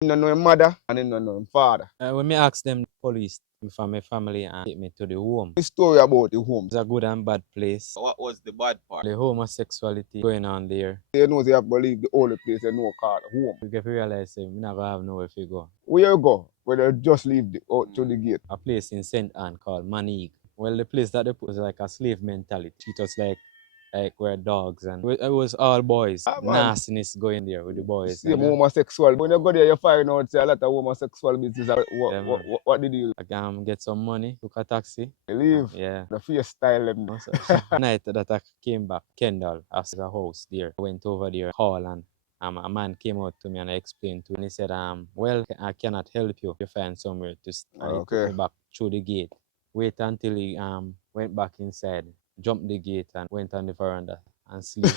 Him don't know him mother and him don't know him father. When me ask them, police from my family and take me to the home. The story about the home. It's a good and bad place. What was the bad part? The homosexuality going on there. You know they have to leave the only place they know called home. We get to realize we're not gonna have nowhere to go. Where you go? Where they just leave the, out to the gate. A place in St. Anne called Manig. Well, the place that they put was like a slave mentality. Treat us like we're dogs, and it was all boys. Ah, man. Nastiness going there with the boys. Same homosexual. When you go there, you find out say a lot of homosexual business. What did you Get some money, took a taxi, leave? yeah. The face style them. Night that I came back, Kendall, as a house there. I went over there, call, and a man came out to me and I explained to him. And he said, well, I cannot help you. You find somewhere to stay. And he took me back through the gate. Wait until he went back inside, jumped the gate and went on the veranda and sleep.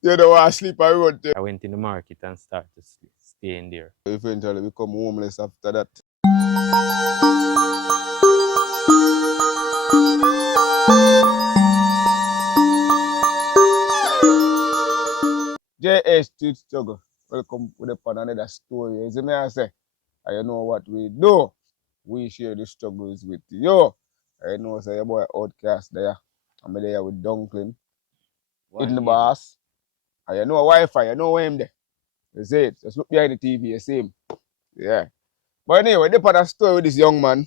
You don't want to sleep around there. I went in the market and started to stay in there. Eventually become homeless after that. JH Street Struggle. Welcome to another story. As I say, I know what we do. We share the struggles with you. I know say your boy Outcast there. I'm there with Dunkling. In the boss. And you know Wi-Fi, you know him there. You see it. Just look behind the TV, you see him. Yeah. But anyway, they put a story with this young man.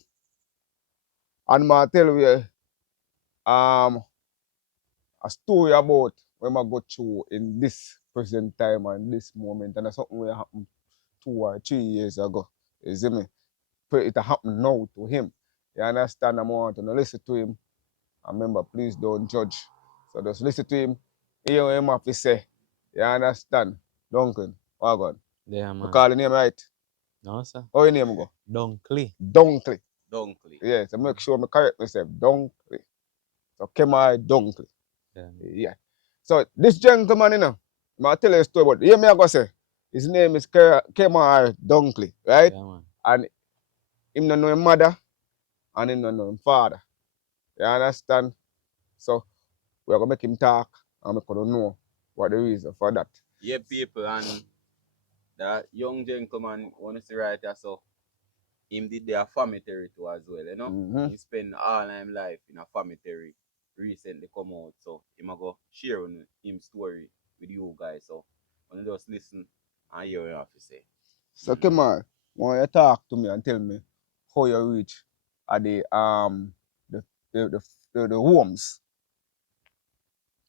And I tell you a story about when I go through in this present time and this moment. And that's something that happened 2 or 3 years ago. You see me? It happened now to him. You understand? I want to listen to him. And remember, please don't judge. So just listen to him. Hear what him have to say. You understand? Duncan, what God? Yeah, man. You call the name right? No, sir. How your name go? Dunkley. Dunkley. Dunkley. Yeah, so make sure I correct myself. Dunkley. So Kemai Dunkley. Yeah. So this gentleman, you know, I'll tell you a story about it. Hear me I go say. His name is Kemai Dunkley, right? Yeah, man. And him don't know his mother and him don't know his father. You understand? So we're gonna make him talk and make him know what the reason for that. Yeah, people, and that young gentleman want to see right there, so him did their family territory as well, you know? He spent all his life in a family territory. Recently come out, so him a go share him story with you guys. So when you just listen and hear what you have to say. So Kemai, when you talk to me and tell me how you reach at the homes.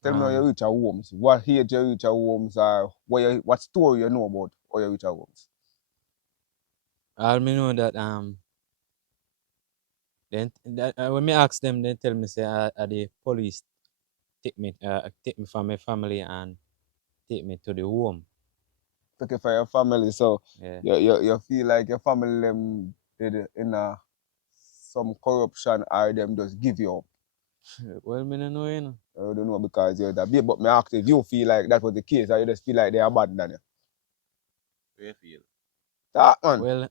Tell me how you reach a homes. What age you reach a homes, or what story you know about how you reach a homes. All me know that then when me ask them, they tell me say the police take me from my family and take me to the home. Take it for your family, so Yeah. you feel like your family them did in some corruption or them just give you up. Well, me don't know, you know. I don't know because you're that big, but me ask if you feel like that was the case or you just feel like they abandoned you. How you feel? That man. Well,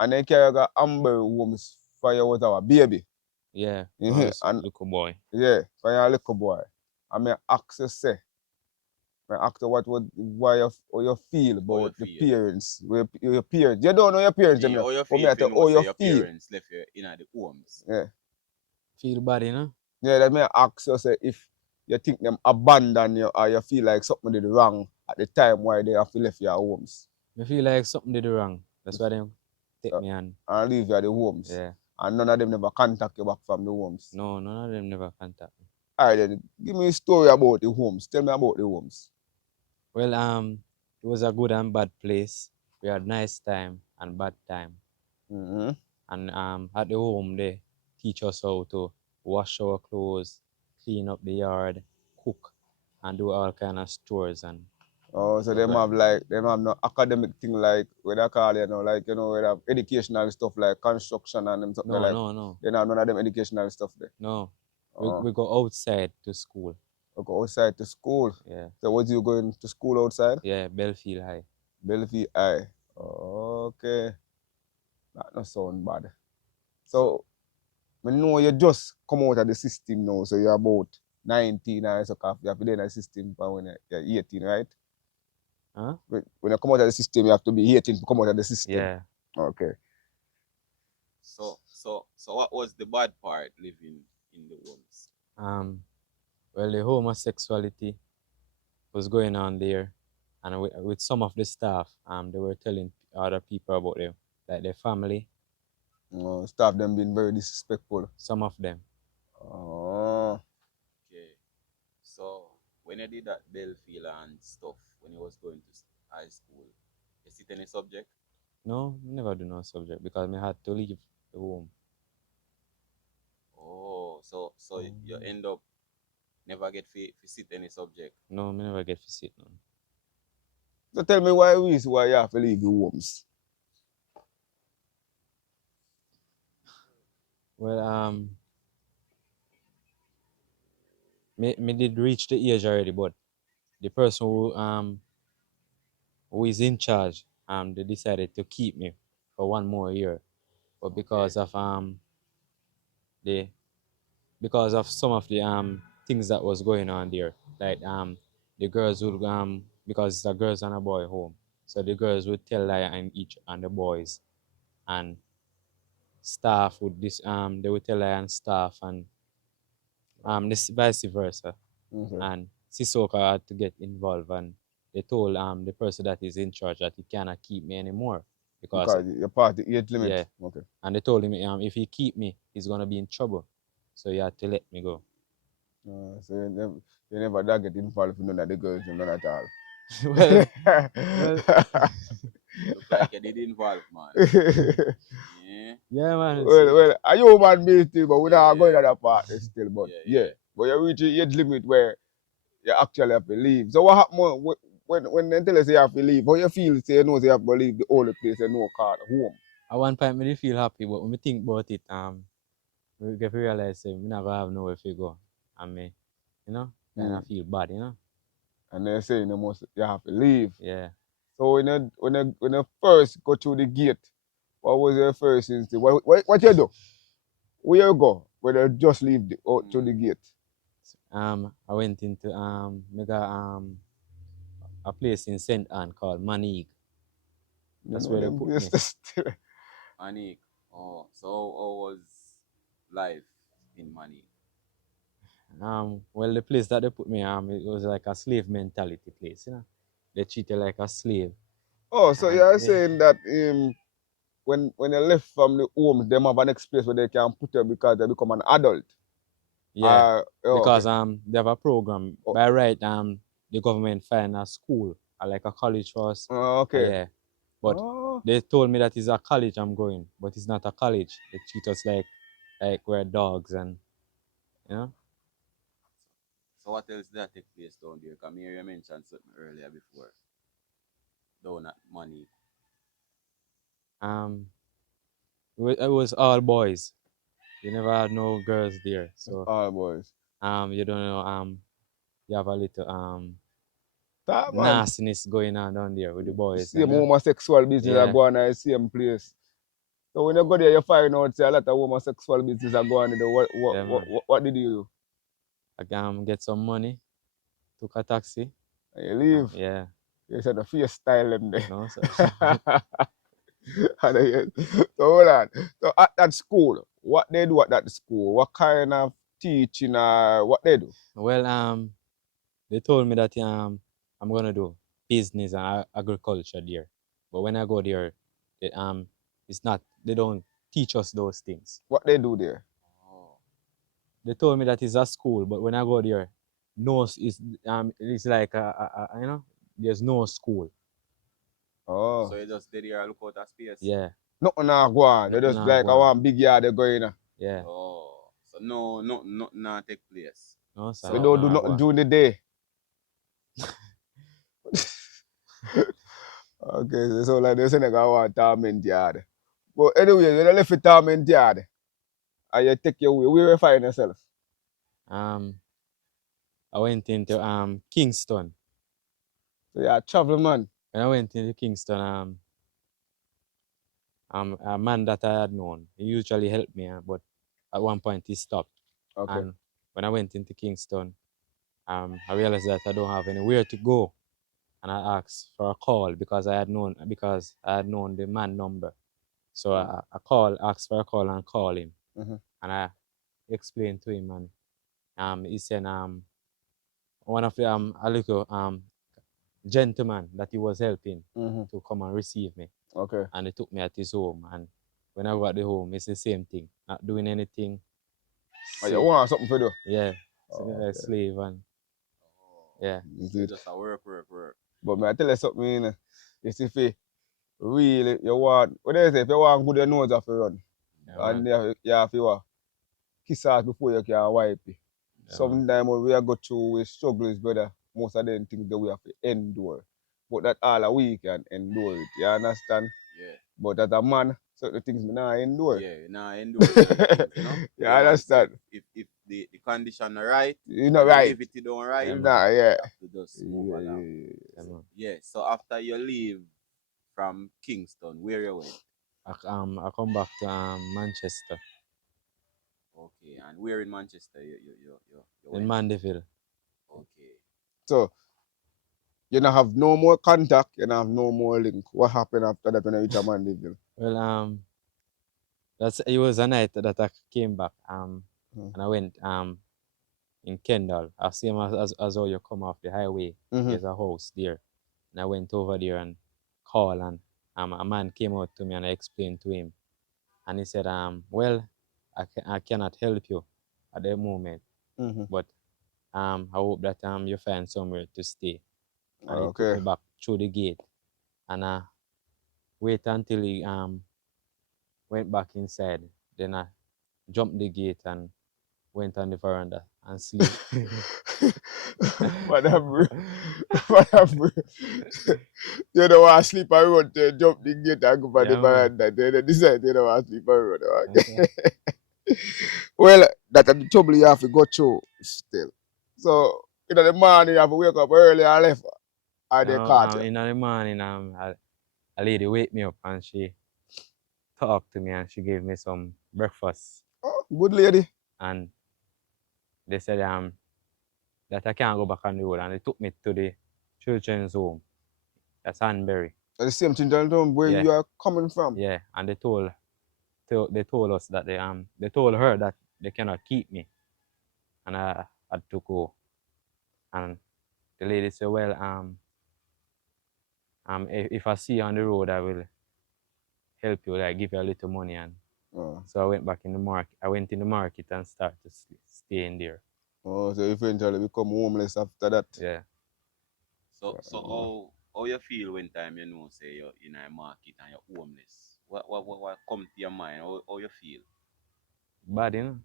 and then carry got Amber homes for you was our baby. yeah, And little boy. yeah, for your little boy. I mean ask you say. I ask you how you feel about the parents. Your parents. You don't know your parents, Yeah, how you feel your parents left you in the homes. Yeah. Feel bad, you know? Yeah, that may ask you say if you think them abandon you or you feel like something did wrong at the time why they have to left your homes. I feel like something did wrong. That's why they take me and leave you at the homes. Yeah. And none of them never contact you back from the homes. No, none of them never contact me. Alright then, give me a story about the homes. Tell me about the homes. Well, it was a good and bad place. We had nice time and bad time. And at the home they teach us how to wash our clothes, clean up the yard, cook, and do all kind of chores and. Oh, so them have no academic thing like what I call like they have educational stuff like construction and them something like. No. They have none of them educational stuff there. No. We go outside to school. We go outside to school. Yeah. So was you going to school outside? Yeah, Belfield High. Belfield High. Okay. That not sound bad. So I know you just come out of the system now, so you're about 19 or so you have been in the system when you're 18, right? Huh? When you come out of the system, you have to be 18 to come out of the system. Yeah. Okay. So what was the bad part living in the homes? Well, the homosexuality was going on there, and with some of the staff, they were telling other people about them, like their family. Staff them being very disrespectful. Some of them. Oh. Okay. So when you did that Belfield and stuff, when you was going to high school, you sit any subject? No, never do no subject because I had to leave the home. Oh, so you end up never get to sit any subject. No, I never get to sit none. So tell me why you have to leave the homes. Well, me did reach the age already, but the person who is in charge, they decided to keep me for 1 more year, but because of the because of some of the things that was going on there, like the girls would because it's a girls and a boy home, so the girls would tell lie on the boys, and staff would they would tell lie on staff, and this vice versa. Okay. And Sissoko had to get involved, and they told the person that is in charge that he cannot keep me anymore because you're part of the age limit. yeah. Okay. And they told him if he keep me, he's gonna be in trouble, so he had to let me go. So you never did get involved with none of the girls and none at all. well, Look like you did involve, man. Yeah. yeah, man. well, a human being still, but we're not going Yeah. to that part still. But Yeah. but you reach the age limit where you actually have to leave. So what happens when they tell us you have to leave? How you feel? Say you know you have to leave the only place you know called home. At one point, I did feel happy, but when I think about it, we get to realize we're not gonna have nowhere to go, and me, kind of feel bad, And they're saying you have to leave. Yeah. So when you first go through the gate, what was your first instinct? What you do? Where you go? When you just leave through the gate? I went into a place in St. Anne called Manig. That's where they put me. Manik. Oh, so how was life in Manik? Well, the place that they put me, it was like a slave mentality place, They treat you like a slave. Oh, so you're saying that when you left from the home, they have an experience where they can put you because they become an adult. Yeah, because okay. they have a program. By right, the government find a school, like a college for us. Okay. Yeah, but they told me that it's a college I'm going, but it's not a college. They treat us like we're dogs, and So what else did that take place down there? Because you mentioned something earlier before. Down at Manik. It was all boys. You never had no girls there, so all boys. You don't know you have a little that nastiness going on down there with the boys. Same homosexual business are going on in the same place. So when you go there, you find out say a lot of homosexual business are going on there. What did you do? I get some money, took a taxi. And you leave? Yeah. You said the face style them there. No, sir. So hold on. So at that school, what they do at that school? What kind of teaching what they do? Well, they told me that I'm gonna do business and agriculture there. But when I go there, it's not, they don't teach us those things. What they do there? They told me that it's a school, but when I go there, it's like there's no school. Oh. So you just did here look out of space? Yeah. Nothing go on. They just like one big yard they go in. Yeah. Oh. So nothing take place. No, sir. We don't do nothing during the day. Okay, so like they say they got one torment yard. But anyway, you left a torment yard. And you take your way. Where you find yourself? I went into Kingston. So you're a travel man. When I went into Kingston, a man that I had known, he usually helped me, but at one point he stopped. Okay. And when I went into Kingston, I realized that I don't have anywhere to go. and I asked for a call because I had known the man number. So I asked for a call and call him, and I explained to him, and he said one of the a little gentleman that he was helping to come and receive me. Okay. And he took me at his home, and when I got the home, it's the same thing, not doing anything. You want something for do? Yeah, like slave and yeah. Just a work. But I tell you something, you know, if you really you want, what they say, if you want good, your nose have to run. Yeah, And you have to kiss out before you can wipe it. Yeah, Sometimes when we go through with struggles, brother, most of them things that we have to endure. But that all we can endure it. You understand? Yeah. But as a man, certain things we not endure. Yeah, nah, endure certain things, you know. You understand? If the condition are right, you know right. if it don't right, Nah, yeah. you have to just move along. Yeah. So after you leave from Kingston, where you went? I come back to Manchester. Okay, and where in Manchester you In went? Mandeville. Okay. So you don't have no more contact, you don't have no more link. What happened after that when you reach a Mandeville? Well, it was a night that I came back and I went in Kendall. I see him as how you come off the highway. There's a house there, and I went over there and called, and a man came out to me, and I explained to him, and he said, well, I cannot help you at the moment, but I hope that you find somewhere to stay. And he took me back through the gate, and I wait until he went back inside. Then I jumped the gate and went on the veranda and sleep. Whatever. You don't want to sleep and run to jump the gate and go by the veranda. They decide you don't want to sleep and run. Okay. Well, that's the trouble you have to go through still. So, in the morning you have to wake up early and left. And they caught you. In the morning, a lady wake me up and she talked to me and she gave me some breakfast. Oh, good lady. And they said that I can't go back on the road, and they took me to the children's home at Sunbury. The same children's home where you are coming from. Yeah, and they told us that they told her that they cannot keep me, and I had to go. And the lady said, well, if I see you on the road, I will help you, like give you a little money. And so I went back in the market. I went in the market and started to stay in there. Oh, so eventually become homeless after that. Yeah. So how you feel when time you know say you're in a market and you're homeless? What come to your mind? How you feel? Bad, you know.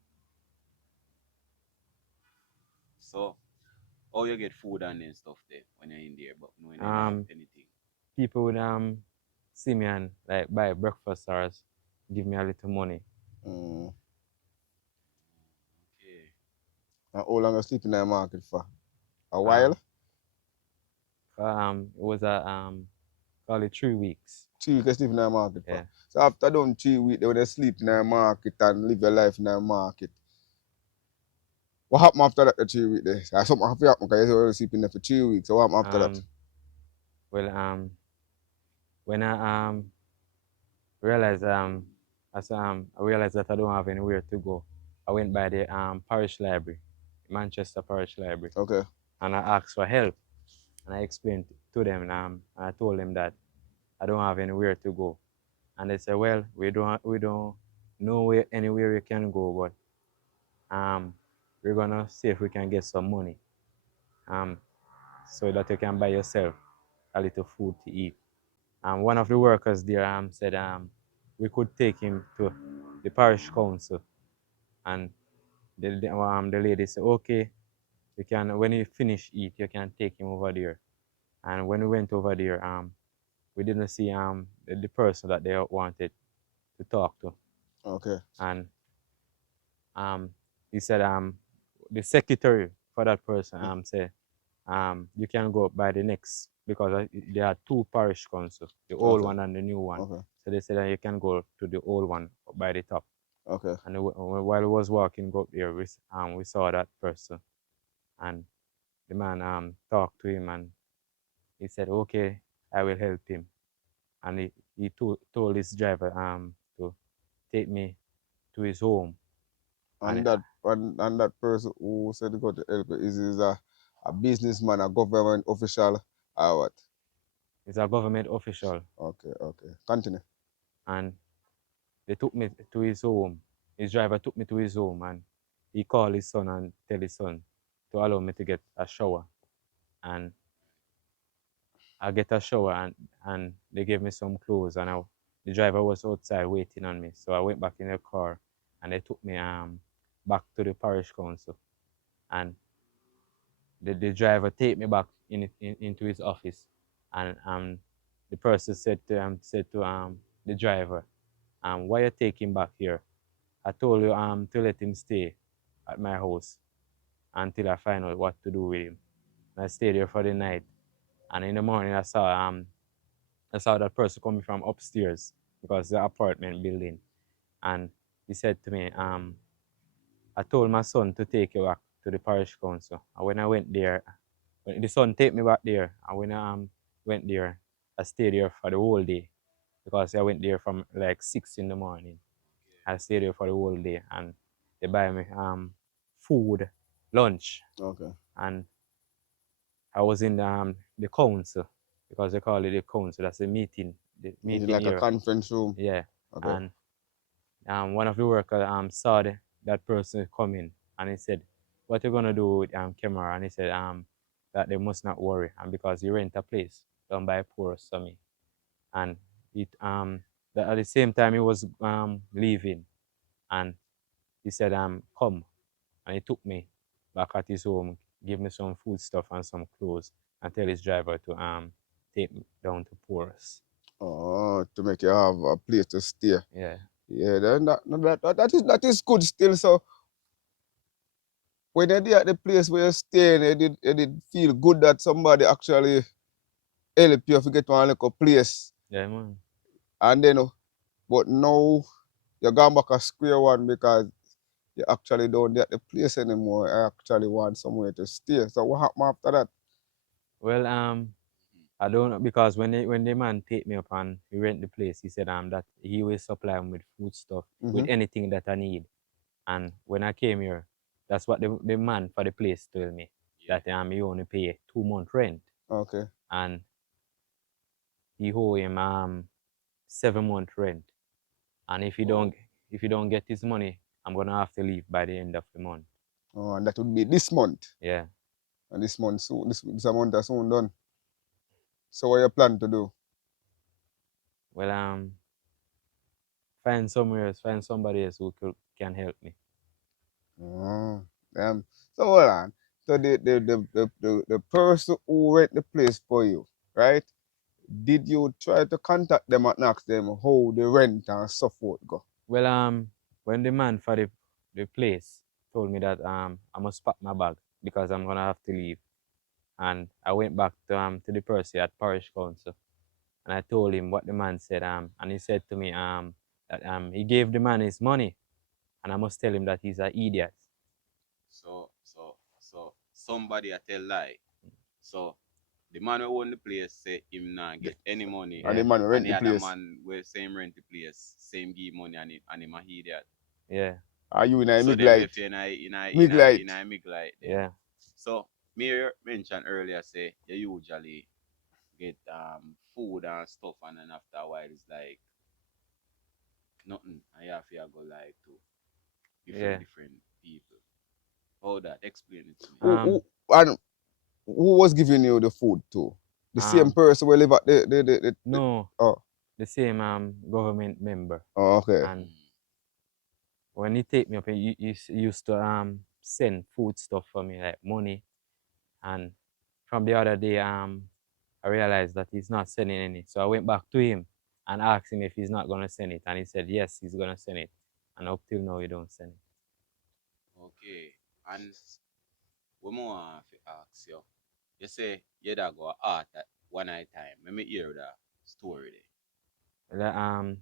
So how you get food and then stuff there when you're in there, but knowing you don't have anything? People would see me and like buy breakfast or give me a little money. Okay. And how long you sleep in that market for? A while? It was probably 3 weeks. 3 weeks you sleep in that market for. Yeah. So after done 3 weeks, they would sleep in that market and live your life in that market. What happened after that 3 weeks there? Something happened because you were sleeping there for 3 weeks. So what happened after that? Well, when I realized I realized that I don't have anywhere to go, I went by the parish library, Manchester Parish Library. Okay. And I asked for help, and I explained to them, and I told them that I don't have anywhere to go, and they said, well, we don't know anywhere you can go, but we're gonna see if we can get some money, so that you can buy yourself a little food to eat. One of the workers there said we could take him to the parish council, and the lady said, okay, you can, when you finish eat, you can take him over there. And when we went over there, we didn't see the person that they wanted to talk to. Okay. And he said the secretary for that person said you can go by the next, because there are 2 parish councils, the old one and the new one. Okay. So they said that you can go to the old one by the top. Okay. And while we was walking up there, we saw that person, and the man talked to him, and he said, okay, I will help him. And he told his driver to take me to his home. And that person who said he got to help you, is a businessman, a government official, or what? He's a government official. Okay, okay. Continue. And they took me to his home. His driver took me to his home, and he called his son and tell his son to allow me to get a shower. And I get a shower, and they gave me some clothes, and the driver was outside waiting on me. So I went back in the car, and they took me back to the parish council. And the driver take me back into his office, and the person said to the driver, why you take him back here? I told you to let him stay at my house until I find out what to do with him. And I stayed there for the night, and in the morning I saw that person coming from upstairs because the apartment building, and he said to me, I told my son to take you back to the parish council. And when I went there, when the son take me back there, and when I went there, I stayed there for the whole day because I went there from like 6 in the morning. I stayed there for the whole day, and they buy me food, lunch, Okay. and I was in the council because they call it the council. That's the Is meeting it like a here. conference room? Yeah, Okay. and one of the workers saw that person coming, and he said, "What you gonna do with camera?" And he said that they must not worry, and because you rent a place down by Poor Summy, and it that at the same time he was leaving, and he said come, and he took me back at his home, give me some food stuff and some clothes, and tell his driver to take me down to Porus. Oh, to make you have a place to stay. Yeah. Yeah, then that is good still. So when you're at the place where you're staying, you did feel good that somebody actually help you to get one little place. Yeah, man. And then, but now you're going back a square one because you actually don't get the place anymore. I actually want somewhere to stay. So what happened after that? Well, I don't know because when the man take me up and he rent the place, he said that he will supply me with food stuff, with anything that I need. And when I came here, that's what the man for the place told me, that he only pay 2 month rent. Okay. And he owe him 7 month rent. And if you don't get his money, I'm gonna have to leave by the end of the month. Oh, and that would be this month. Yeah. And this month soon, this month is soon done. So what you plan to do? Well, find somebody else who can help me. Oh, so hold on. So the person who rent the place for you, right? Did you try to contact them and ask them how the rent and so forth go? Well, when the man for the place told me that I must pack my bag because I'm gonna have to leave, and I went back to the person at parish council, and I told him what the man said, and he said to me that he gave the man his money, and I must tell him that he's an idiot. So somebody a tell lie. So the man who own the place say him not get any money. And the man rent And the the other place. man will same rent the place, same give money and him a idiot. Yeah. Are you in a So mig them light? left you in a Mig light. mig light there. Yeah. So me mentioned earlier say you usually get food and stuff, and then after a while it's like nothing. I have to go like to Yeah. different people. How that? Explain it to me. And who was giving you the food too? The same person who live at the No, oh. the same government member. Oh, okay. And when he take me up, he used to send food stuff for me, like money. And from the other day, I realized that he's not sending any. So I went back to him and asked him if he's not gonna send it. And he said yes, he's gonna send it. And up till now he don't send it. Okay. And we more to ask you. You say you da go out at one night time. Let me hear the story there.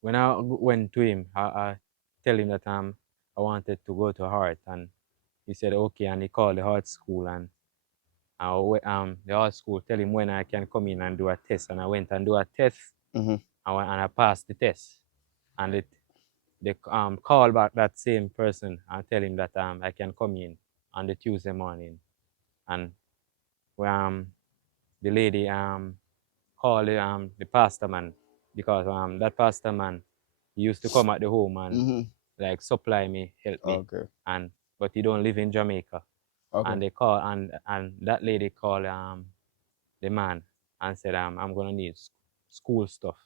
When I went to him, I tell him that I wanted to go to art, and he said okay, and he called the art school, and The whole school tell him when I can come in and do a test, and I went and do a test, and I passed the test, and they call back that same person and tell him that I can come in on the Tuesday morning, and the lady called the pastor man, because that pastor man, he used to come at the home and like supply me, help me, but he don't live in Jamaica. And they call and that lady called the man and said I'm gonna need school stuff.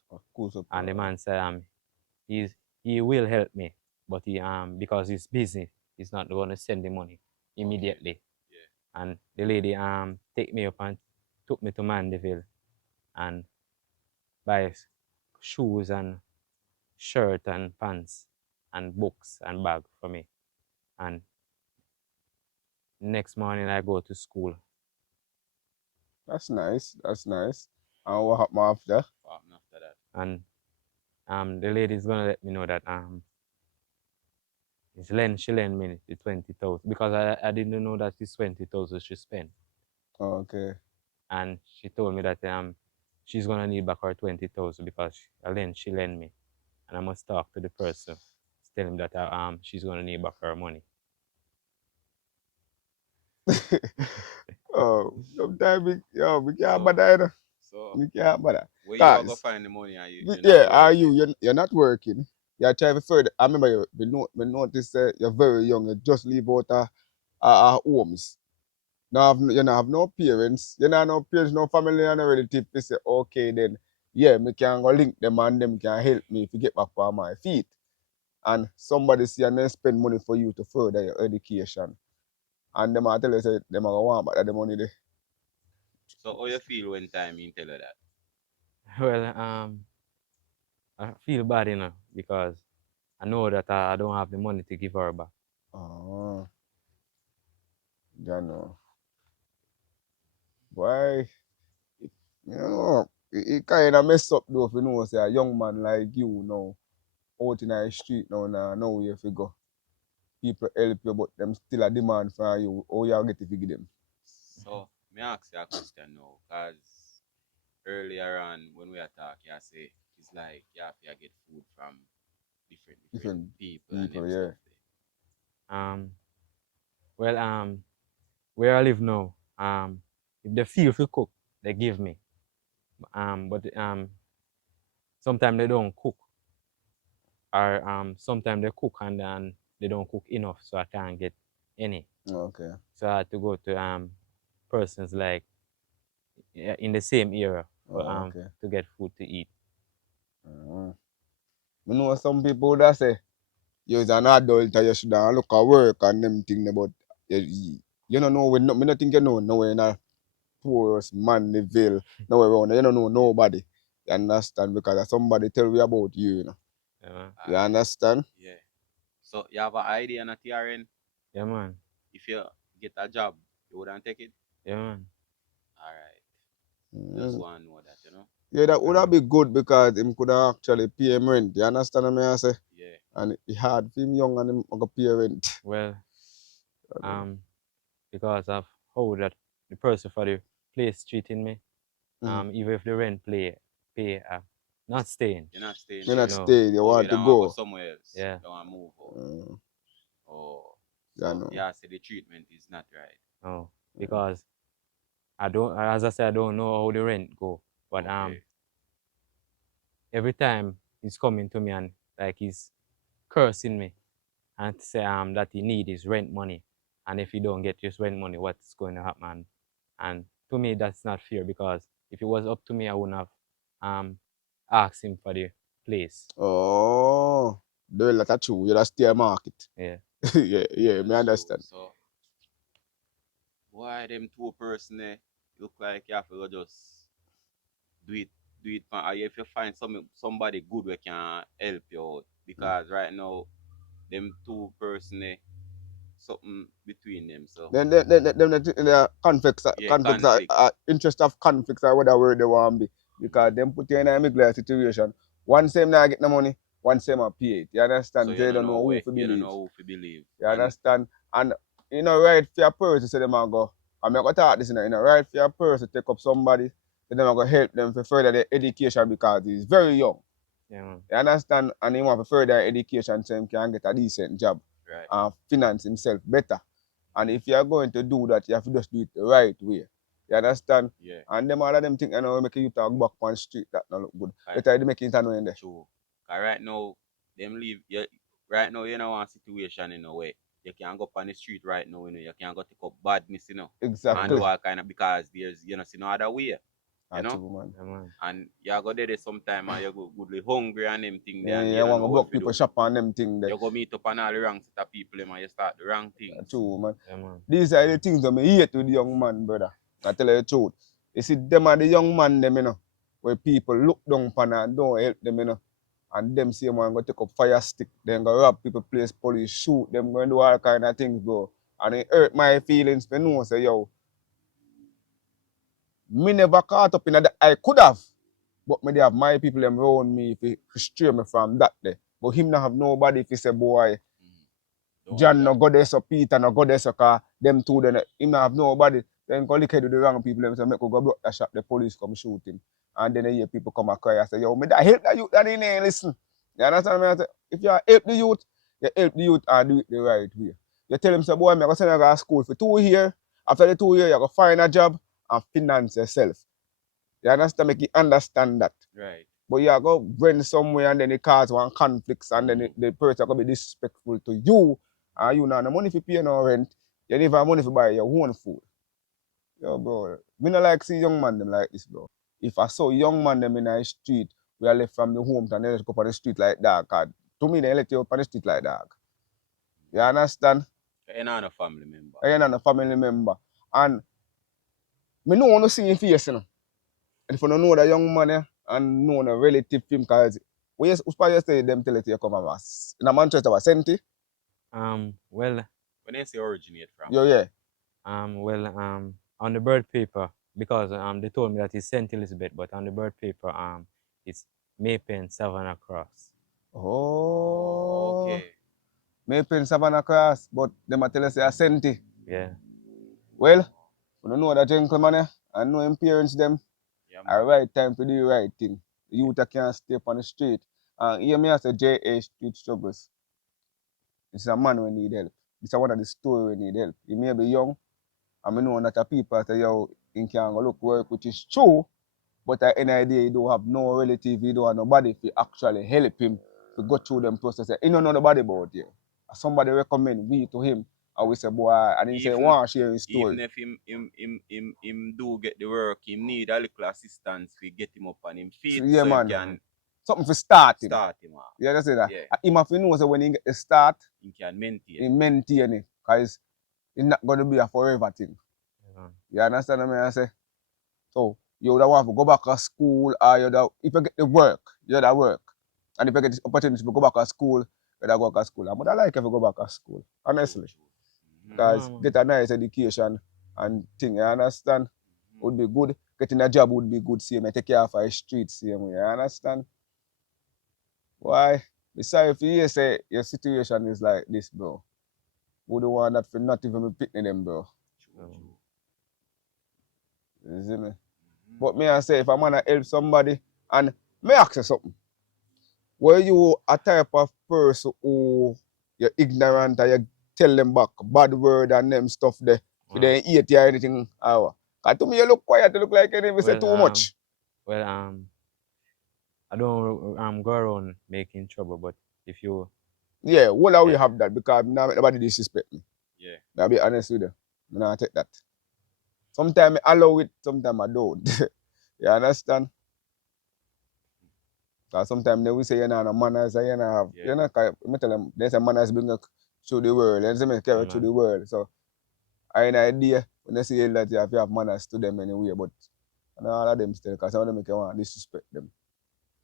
And the man said he will help me, but he because he's busy, he's not gonna send the money immediately. And the lady take me up and took me to Mandeville and buy shoes and shirt and pants and books and bag for me. And next morning I go to school. That's nice. That's nice. And what happened after? What happened after that? And the lady's gonna let me know that she lend me the 20,000, because I didn't know that it's 20,000 she spent. Okay. And she told me that she's gonna need back her 20,000 because she lend me, and I must talk to the person, tell him that she's gonna need back her money. Oh, sometimes we can't bother. So we can't bother. Where you are gonna find the money? You're not working. You're trying to further. I remember we noticed you're very young. You just leave out our homes. Now you don't have no parents. You don't have no parents, no family, and no relative to say, okay, then yeah, me can go link them and them can help me if you get back on my feet. And somebody see and then spend money for you to further your education. And them I tell you say them are gonna want back the money there. So how you feel when time you tell her that? Well, I feel bad, because I know that I don't have the money to give her back. Oh, I know. Why? It kind of mess up though if you know, say a young man like you now, out in the street now, know where you go. People help you, but them still a demand for you. How you get if you give them? So, me ask you a question now, because earlier on when we are talking, I say it's like you have to get food from different people and them yeah. stuff. Well, where I live now, if they feel to cook, they give me. But sometimes they don't cook, or sometimes they cook and they don't cook enough, so I can't get any. Okay. So I had to go to persons like in the same area to get food to eat. You know some people that say you're an adult and you should look at work and them thing, but you don't know when me not think you know nowhere in a poorest Mandeville, nowhere around. You don't know nobody. You understand? Because somebody tell you about you, You understand? Yeah. So you have an idea on a TRN? Yeah, man. If you get a job, you wouldn't take it? Yeah, man. Alright. Just want to know that, Yeah, that would have been good because him could actually pay him rent. You understand what I say? Yeah. And it hard for him young and him go pay rent. Well, because of how that the person for the place treating me, even if the rent pay, not staying. You're not staying. You're not staying. You want to go somewhere else. Yeah. You want to move out. Oh. Yeah, no. Yeah, so the treatment is not right. No, because as I said, I don't know how the rent go. But every time he's coming to me and like he's cursing me and say that he need his rent money, and if he don't get his rent money, what's going to happen? And to me, that's not fair, because if it was up to me, I wouldn't have asked him for the place. Oh, that's true. You're a steer market. Yeah. yeah, me understand. So, why them two person there look like you have to just do it if you find somebody good who can help you out, because right now them two person there something between them. So then the conflicts interest of conflicts are whatever word they want to be, because them put you in a middle situation. One same now get the money, one same a pay it. You understand? So they don't know who to believe. You don't know who to believe. You understand? And right for a person say them a go, I'm going to talk this in a right for a person to take up somebody, then I'm going to help them for further their education because he's very young. Yeah, man. You understand? And he want to further education so he can get a decent job and finance himself better. And if you're going to do that, you have to just do it the right way. You understand? Yeah. And them all of them think you know make you talk back on the street that not look good. Better they make it in there. True. Cause right now, them leave right now you know one situation in a way. You can't go up on the street right now, you know, you can't go take up badness, you know. Exactly. And do all kind of because there's see no other way. You know? True, man. Yeah, man. And you go there sometime and you go goodly hungry and them thing there. Yeah, want to block people shop on them thing there. You go meet up on all the wrong set of people and you start the wrong things. True, man. Yeah, man. These are the things that I hate with the young man, brother. I tell you the truth. You see, them are the young man, them, you know, where people look down upon and don't help them, you know. And them see man go take up fire stick, then go rob people place, police, shoot them, go do all kind of things, bro. And it hurt my feelings for no say, yo, me never caught up in that. I could have, but me they have my people them around me if stray me from that day. But him not have nobody if he say, boy, John no go there so Peter no go there so car them two then him not have nobody. Then go look at the wrong people them say make go block the shop, the police come shoot him. And then you hear people come and cry and say, yo, me that help the youth that in there, listen. You understand me? I say, if you help the youth, you help the youth and do it the right way. You tell them say, boy, I'm gonna send you to school for 2 years. After the 2 years, you're gonna find a job and finance yourself. You understand? Make you understand that. Right. But you go rent somewhere and then it cause one conflicts and then the person gonna be disrespectful to you. And you not the money for pay no rent. You never have money for buy your own food. Yo, bro. Me not like see young man them like this, bro. If I saw young man them in the street, we are left from the home and they just go up on the street like that. To me, they let you up on the street like that. You understand? You're not a family member. You're not a family member. And me no want to see him face, you know. And if you don't know the young man and know the relative him, because we used to them tell it you come from us. In Manchester, was Senti? Well, When they say originate from? Yeah. On the birth paper, because they told me that it's St. Elizabeth, but on the birth paper, it's Maypen Savannah Cross. Oh. Okay. Maypen Savannah Cross, but them tell us say Senti. Yeah. Well, we don't know that gentleman and know him parents them. Yeah, At right time to do the right thing. The youth can't stay up on the street. And hear me as a J.A. Street Struggles. This is a man who need help. This is one of the story who need help. He may be young, and I know that the people say, yo, he can go look work, which is true, but at the end of the day, he don't have no relative, he don't have nobody to actually help him to go through them processes. He don't know nobody about it. Somebody recommend we to him, and we say, boy, and he say, want to share his story. Even if him do get the work, he need a little assistance to get him up on him feet, Yeah, so man. he can something to start him. Off. You understand that? Yeah. Him have to know so when he get the start, He can maintain. he maintain it. Because it's not going to be a forever thing. Yeah. You understand what I say? So, you would have to go back to school, or if you get the work, you would work. And if you get the opportunity to go back to school, you would go back to school. I would like if you go back to school, honestly. Because get a nice education and thing, you understand? Would be good. Getting a job would be good, same. Take care of our streets, same way, you understand? Why? Besides, if you say your situation is like this, bro, who the one that for not even be picking them, bro? You see me? But me I say, if I'm gonna help somebody, and me ask you something. Were you a type of person who you're ignorant and you tell them back bad word and them stuff there, if they eat you or anything? Because to me you look quiet, you look like you never say too much. Well, I don't go around making trouble, but if you... Yeah, well, we have that because nobody disrespect me. Yeah. I'll be honest with you. I don't take that. Sometimes I allow it, sometimes I don't. You understand? Because sometimes they will say you're not a manners, and you're not, you're not, I tell them, there's a manners being through the world, and they carry through the world. So I have an idea when they say that you have manners to them anyway, but I know all of them still, because some of them make you want to disrespect them.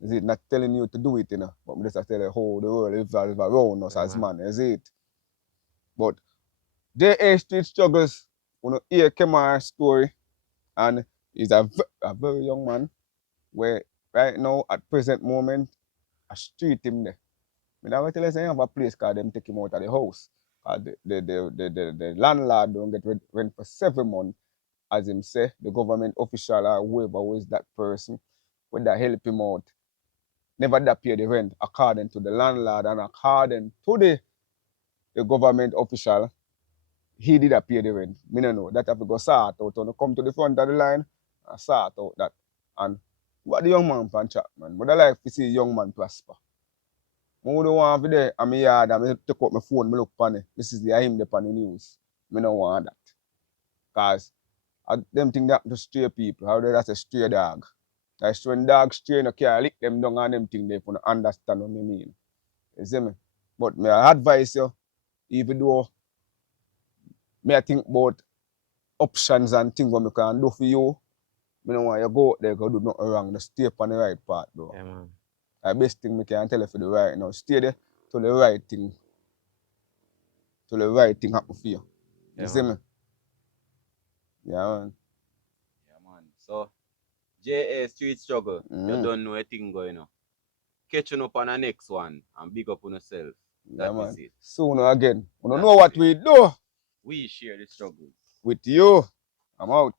Is it not telling you to do it, you know, but just tell you how the world is around us as man, is it? But J.A. Street Struggles, when you hear Kemar's story, and he's a very young man, where right now, at present moment, I street him there. I don't tell you, say, have a place called them take him out of the house. The landlord don't get rent for 7 months, as him say, the government official or whoever was that person, would that help him out. Never that pay the rent according to the landlord and according to the government official, he did pay the rent. Me no know. That have to go sort out. When you come to the front of the line and sort out that. And what the young man from chat, man? But I like to see young man prosper. I don't want to be there in my yard and I take out my phone, I look on it. This is the him on the news. I don't want that. Because them things that to stray people, how that's a stray dog. That's when dogs stray in a car, lick them down and them things they for understand what I mean. You see me? But I advise you, even though I think about options and things what I can do for you, I don't want you to go out there go do nothing wrong. Just stay on the right path, bro. Yeah, man. The best thing I can tell you for the right now. Stay there till the right thing. Till the right thing happen for you. You Yeah, see man. me? Yeah, man. Yeah, man. So, JA Street Struggle, you don't know a thing going on. Catching up on the next one and big up on yourself. Yeah, That man. is it. Soon again. We don't That know is what it. we do We share the struggle. with you. I'm out.